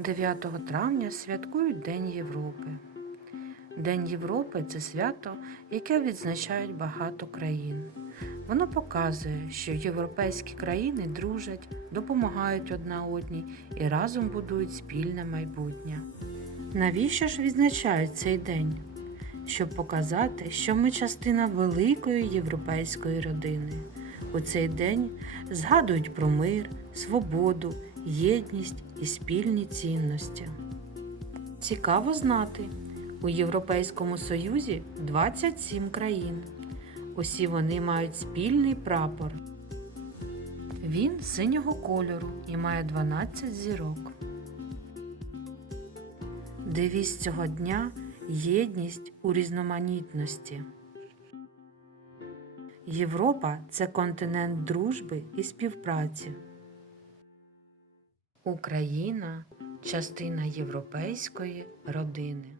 9 травня святкують День Європи. День Європи це свято, яке відзначають багато країн. Воно показує, що європейські країни дружать, допомагають одна одній і разом будують спільне майбутнє. Навіщо ж відзначають цей день? Щоб показати, що ми частина великої європейської родини. У цей день згадують про мир, свободу, єдність і спільні цінності. Цікаво знати, у Європейському Союзі 27 країн. Усі вони мають спільний прапор. Він синього кольору і має 12 зірок. Девіз цього дня єдність у різноманітності. Європа це континент дружби і співпраці. Україна частина європейської родини.